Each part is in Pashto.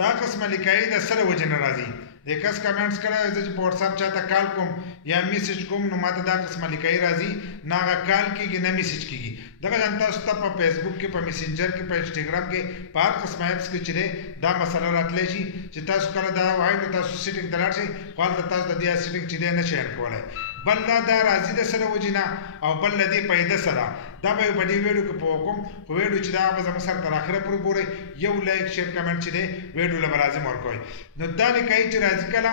دا قسمه لیکای د سره وجه نه راځي د کس کمنټس کړه چې په واتس اپ چاته کال کوم یا میسج کوم نو ماته دا قسمه لیکای راځي نه هغه کال کېږي نه میسج کېږي دغه ځان تاسو ته په فیسبوک کې په میسنجر کې په انسټاګرام کې په هر قسمه ایپس کې چې دا مسله راتلی شي چې تاسو کله دا وایي نو تاسو سیټینګ ته لاړ شئ خو هلته تاسو د دې سیټینګ چې دی نه شي حل کولی بل دا راځي د سره وجې نه او بل له دې پیده سره دا به په دې ویډیو کې پوه کوم خو ویډیو چې دا به زموږ سره تر اخره پورې ګورئ یو لایک شیر کمنټ چې دی ویډیو له به لازم ورکوئ نو دا لیکئ چې راځي کله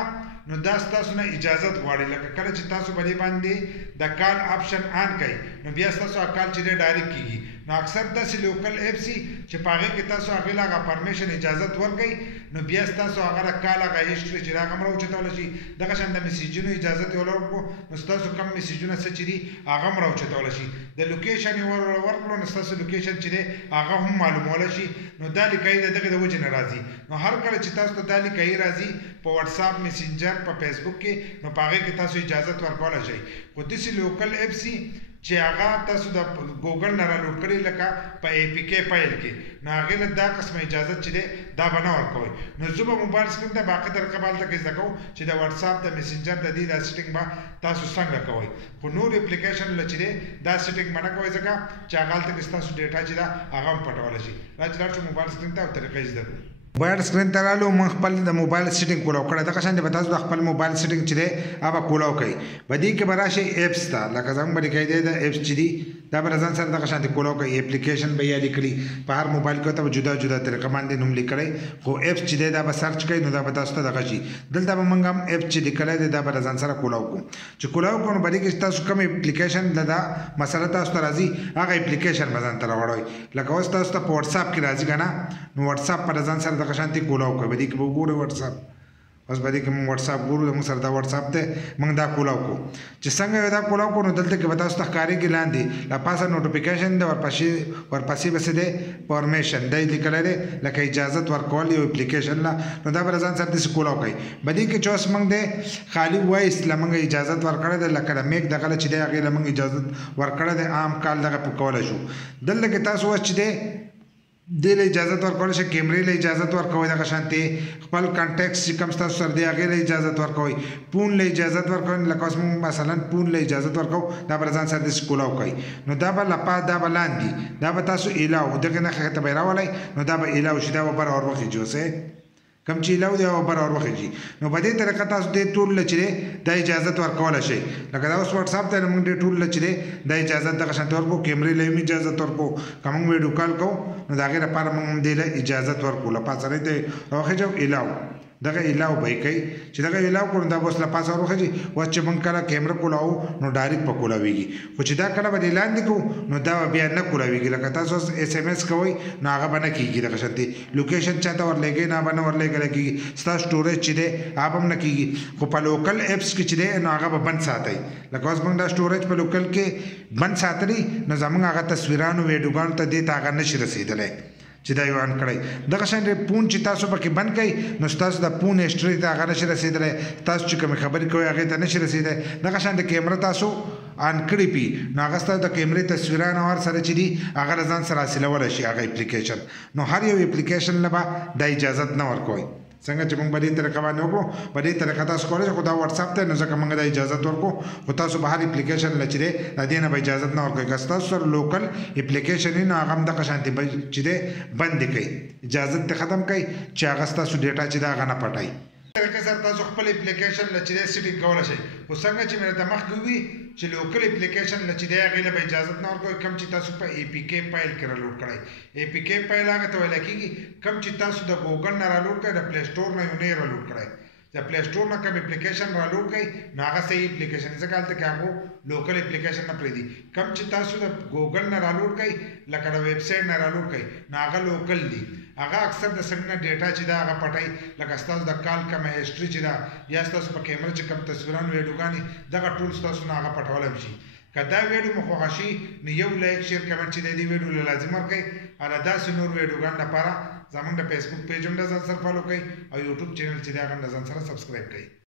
نو دا ستاسو نه اجازت غواړي لکه کله چې تاسو په دې باندې د کال آپشن آن کړئ نو بیا ستاسو کال چې دی ډایرکټ کېږي نو اکثر داسې لوکل ایپس چې په هغې کې تاسو هغې له هغه پرمیشن اجازت ورکئ نو بیا ستاسو هغه د کال هغه هسټري چې هغه هم راوچتولی شي دغه شان د میسیجونو اجازت یې ورکړو نو ستاسو کم میسیجونه څه چې دي هغه هم راوچتولی شي د لوکیشن یې ورکړو نو ستاسو لوکیشن چې دی هغه هم معلومولی شي نو دا لیکایي د دغې د وجې نه راځي نو هر کله چې تاسو ته دا لیکایي راځي په واتساپ میسنجر په فیسبوک کې نو په هغې کې تاسو اجازت ورکولی شئ خو داسې لوکل ایپس چې هغه تاسو د ګوګل نه رالوډ کړي لکه په اے پی کې فایل کې نو هغې له دا قسمه اجازت چې دی دا به نه ورکوئ نو زه به موبایل سکرین ته باقي طریقه به هلته کې زده کوم چې د واتساپ د میسنجر د دې دا سیټینګ به تاسو څنګه کوئ خو نور اپلیکیشن له چې دی دا سیټینګ به نه کوئ ځکه چې هغه هلته کې ستاسو ډیټا چې ده هغه هم پټولی شي راځئ لاړ شو موبایل سکرین ته او طریقه یې زده کړو موبایل سکرین ته رالو موږ خپل د موبایل سیټینګ کولاو کړی دغه شان به تاسو د خپل موبایل سیټینګ چې دی هغه کولاو کوئ په دې کې به راشئ ایپس ته لکه زموږ به لیکلی دی د ایپس چې دي دا به ځان سره دغه شانتې کولاو کوئ اپلیکیشن به یې لیکلي په هر موبایل کې ته به جدا جدا طریقه باندې نوم لیکلی خو ایپس چې دی دا به سرچ کوئ نو دا به تاسو ته دغه شي دلته به موږ هم ایپس چې لیکلی دی دا به ځان سره کولاو کوو چې کولاو کوو نو په دې کې تاسو کوم اپلیکیشن دا مسله تاسو ته راځي هغه اپلیکیشن به ځان ته راوړئ لکه اوس تاسو ته په واتساپ کې راځي که نه نو واتساپ په ځان سره دغه شانتې کولاو کوئ بدی کې به وګورئ واتساپ اوس بدی کې موږ واتساپ ګورو زموږ سره دا واتساپ دی موږ دا کولاو کوو چې څنګه دا کولاو کوو نو دلته کې به تاسو ته ښکارېږي لاندې له پاسه نوټیفیکیشن دی ورپسې به څه دی پرمیشن دی لیکلی دی لکه اجازت ورکول یو اپلیکیشن له نو دا به ځان سره داسې کولاو کوئ بدی کې چې اوس موږ دی خالي وایس له موږ اجازت ورکړی دی لکه د میک دغه چې دی هغې له موږ اجازت ورکړی دی عام کال دغه په کولی شو دلته کې تاسو اوس چې دی دې له اجازت ورکولی شئ کیمرې له اجازت ورکوئ دغه شانتې خپل کانټیکټس چې کوم ستاسو سره دی هغې له اجازت ورکوئ پون له اجازت ورکوئ لکه اوس موږ مثلا پون له اجازت ورکوو دا به ځان سره داسې کولاو کوئ نو دا به له پاس دا به لاندې دا به تاسو الاو دغې نښې ته به یې راولئ نو دا به الاو شي دا به بر اور وخېږي اوس کم چې الاو دی او بر اور وخېږي نو په دې طریقه تاسو دې ټول له چې دی دا اجازت ورکولی شئ لکه دا اوس واتساپ ته موږ دې ټول له چې دی دا اجازت دغه شانتې ورکوو کیمرې له هم اجازت ورکوو که موږ ویډیو کال کوو نو د هغې لپاره موږ هم دې له اجازت ورکوو له پاسه ته راوخېږو الاو دغه الاو به یې کوي چې دغه الاو کړو نو دا به اوس له پاسه ورخېږي اوس چې موږ کله کیمره کولاو نو ډایرکټ په کولاویږي خو چې دا کله به دې لاندې کوو نو دا به بیا نه کولاویږي لکه تاسو اوس ایس ایم ایس کوئ نو هغه به نه کېږي دغه شانتې لوکیشن چاته ورلیږئ نو هغه به نه ورلیږلی کېږي ستاسو سټوریج چې دی هغه به هم نه کېږي خو په لوکل ایپس کې چې دی نو هغه به بند ساتئ لکه اوس موږ دا سټوریج په لوکل کې بند ساتلی نو زموږ هغه تصویرانو ویډیوګانو ته دې ته هغه نه شي رسېدلی چې دا یو آن کړی دغه شانتې پون چې تاسو پکې بند کړئ نو ستاسو د پون هسټري ته هغه نشي رسېدلی تاسو چې کومې خبرې کوئ هغې ته نشي رسېدلی دغه شانتې کیمره تاسو آن کړي پي نو هغه ستاسو د کیمرې تصویران او هر سره چې دي هغه له ځان سره حاصلولی شي هغه اپلیکیشن نو هر یو اپلیکیشن له به دا اجازت نه ورکوئ څنګه چې موږ په دې طریقه باندې وکړو په دې طریقه تاسو کولی شئ خو دا واتساپ دی نو ځکه موږ دا اجازت ورکړو خو تاسو به هر اپلیکیشن له چې دی د دې نه به اجازت نه ورکوئ که ستاسو سره لوکل اپلیکیشن وي نو هغه هم دغه شانتې به چې دی بند یې کوئ اجازت یې ختم کوئ چې هغه ستاسو ډیټا چې دی هغه نه پټوي طریقې سره تاسو خپل اپلیکیشن له چې دی سیټینګ کولی شئ خو څنګه چې مې درته مخکې ووي چې لوکل اپلیکیشن له چې دی هغې له به اجازت نه ورکوئ کوم چې تاسو په اے پی کې فایل کې رالوډ کړئ اے پی کې فایل هغه ته ویلی کېږي کوم چې تاسو د ګوګل نه رالوډ کړئ د پلی سټور نه یو نه یې رالوډ کړئ د پلی سټور نه کوم اپلیکیشن رالوډ کړئ نو هغه صحیح اپلیکیشن دی ځکه هلته کې هغو لوکل اپلیکیشن نه پرېږدي کوم چې تاسو د ګوګل نه رالوډ کړئ لکه د ویب سایټ نه رالوډ کړئ نو هغه لوکل دي هغه اکثر د سړي نه ډیټا چې ده هغه پټوي لکه ستاسو د کال کومه هسټري چې ده یا ستاسو په کیمره چې کوم تصویران ویډیوګانې دغه ټول ستاسو نه هغه پټولی شي که دا ویډیو مو خوښه شي نو یو لایک شیر کمنټ چې دی دې ویډیو له لازم ورکړئ او له داسې نور ویډیوګانو لپاره زموږ د فیسبوک پیج هم د ځان سره فالو کړئ او یوټیوب چینل چې دی هغه هم د ځان سره سبسکرایب کړئ